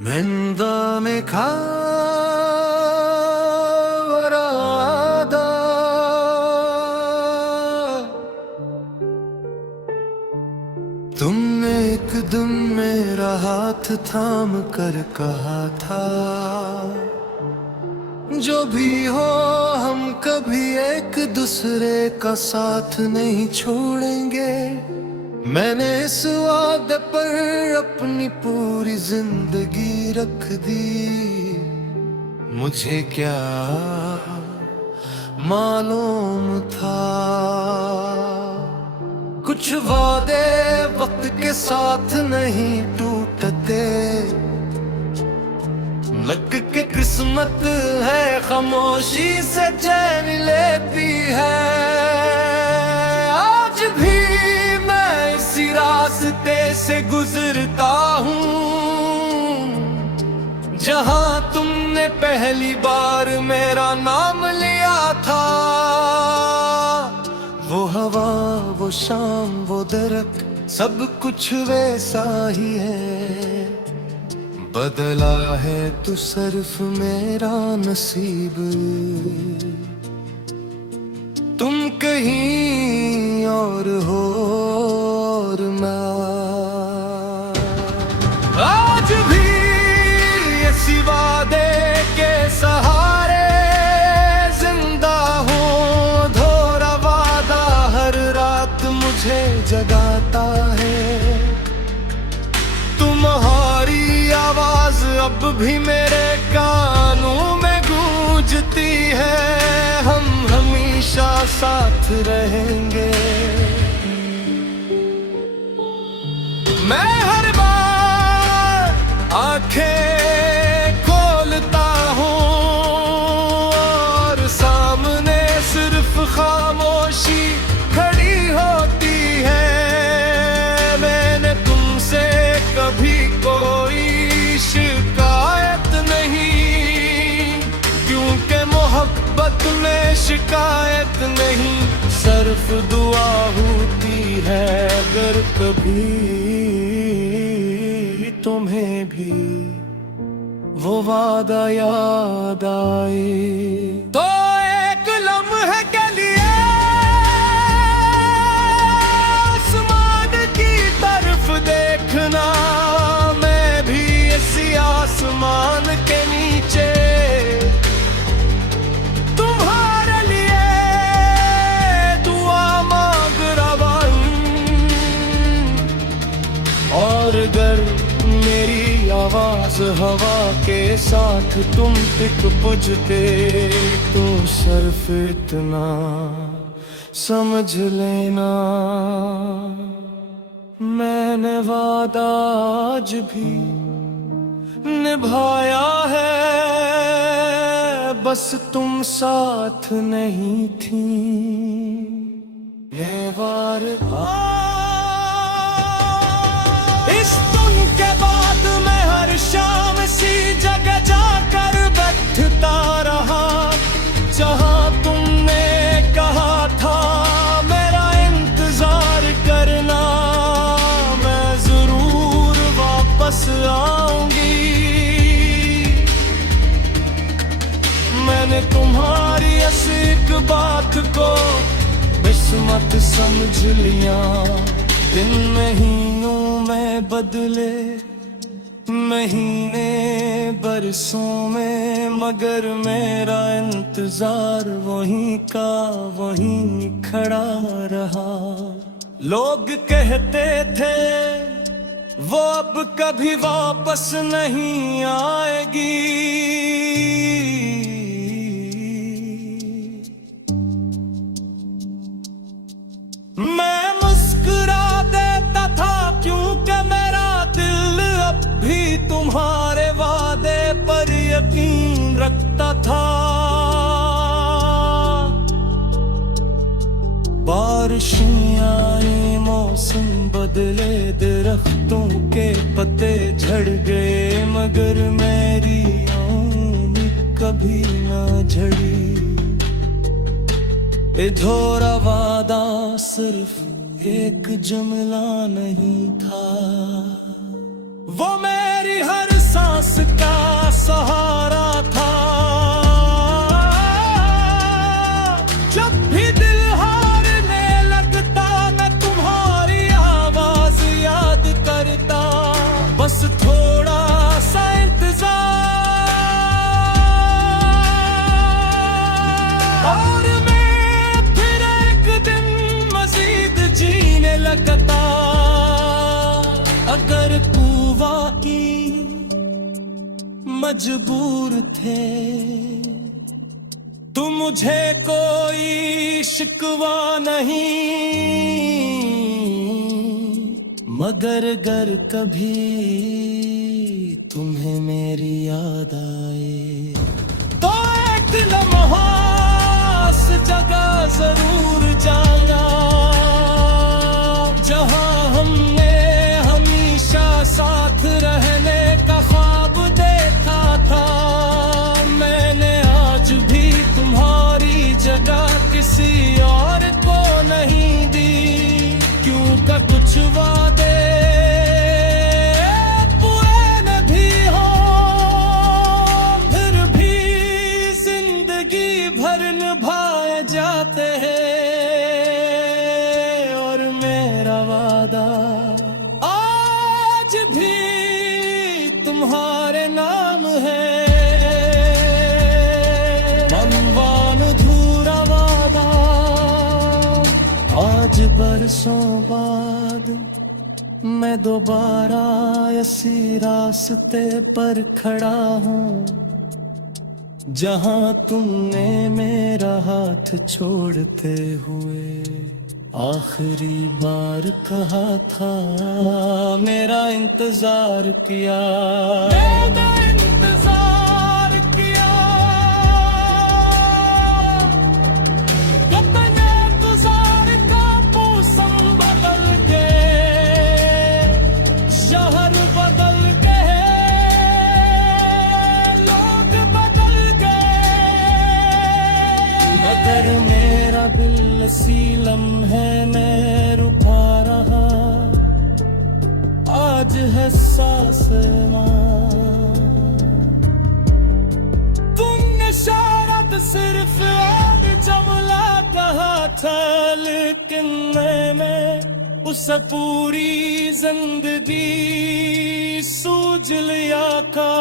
Menda mekhavarada तुमने एक दिन मेरा हाथ थाम कर कहा था, जो भी हो हम कभी एक दूसरे का साथ नहीं छोड़ेंगे। मैंने इस वादे पर अपनी पूरी जिंदगी रख दी। मुझे क्या मालूम था, कुछ वादे वक्त के साथ नहीं टूटते। लग के किस्मत है खामोशी से चैन लेती है। आज भी मैं इसी रास्ते से गुजरता हूँ, जहाँ तुमने पहली बार मेरा नाम लिया था। वो हवा, वो शाम, वो दरख्त, सब कुछ वैसा ही है। बदला है तो सिर्फ मेरा नसीब। तुम कहीं और हो और मैं आज भी इसी वादे के सहारे जिंदा हूँ। अधूरा वादा हर रात मुझे जगाता है। तुम्हारी आवाज अब भी मेरे कानों में गूंजती है। हम हमेशा साथ रहेंगे। मैं हर बार आंखें खोलता हूँ और सामने सिर्फ खामोशी खड़ी होती है। मैंने तुमसे कभी कोई शिकायत नहीं, क्योंकि मोहब्बत में शिकायत नहीं, सिर्फ दुआ होती है। अगर कभी तुम्हें भी वो वादा याद आए तो एक लम्हे के लिए आसमान की तरफ देखना। मैं भी इसी आसमान के नीचे तुम्हारे लिए दुआ मांग रहा हूं। और अगर मेरी आवाज हवा के साथ तुम तक पुजते तो सिर्फ इतना समझ लेना, मैंने वादा आज भी निभाया है। बस तुम साथ नहीं थी। ये वार इस तुम के बाद मैं हर शाम सी जगह जाकर बैठता रहा, जहाँ तुमने कहा था मेरा इंतजार करना। मैं जरूर वापस आऊंगी। मैंने तुम्हारी इस एक बात को किस्मत समझ लिया। दिन महीनों में बदले, महीने बरसों में, मगर मेरा इंतजार वहीं का वहीं खड़ा रहा। लोग कहते थे वो अब कभी वापस नहीं आएगी। मैं मुस्कुरा देता था, क्योंकि मेरा दिल अब भी तुम्हारे वादे पर यकीन रखता था। बारिशें आई, मौसम बदले, दरख्तों के पत्ते झड़ गए, मगर मेरी उम्मीद कभी ना झड़ी। अधूरा वादा सिर्फ एक जुमला नहीं था, वो मेरी हर सांस बस थोड़ा सा इंतजार और मैं फिर एक दिन मजीद जीने लगता। अगर तू वाकई मजबूर थे तो मुझे कोई शिकवा नहीं, मगर अगर कभी तुम्हें मेरी याद आए तो एक लम्हा इस जगह जरूर जाना जहां हमने हमेशा साथ रहने का ख्वाब देखा था। मैंने आज भी तुम्हारी जगह किसी और को नहीं दी, क्योंकि कुछ वादे पूरे न भी हो, फिर भी जिंदगी भर निभाए जाते हैं। और मेरा वादा आज भी तुम्हारे नाम है, मनवान धूरा वादा। आज बरसों बाद मैं दोबारा इसी रास्ते पर खड़ा हूँ जहाँ तुमने मेरा हाथ छोड़ते हुए आखिरी बार कहा था। मेरा इंतजार किया, मेरा इंतजार किया, कितने गुजार का मौसम बदल के, शहर बदल गए, लोग बदल गए, मगर मेरा दिल इसी लम्हे में रुका रहा। आज है सासमां, तुमने शायद सिर्फ एक जुमला कहा था, लेकिन मैंने उसे पूरी जिंदगी सूझ लिया का।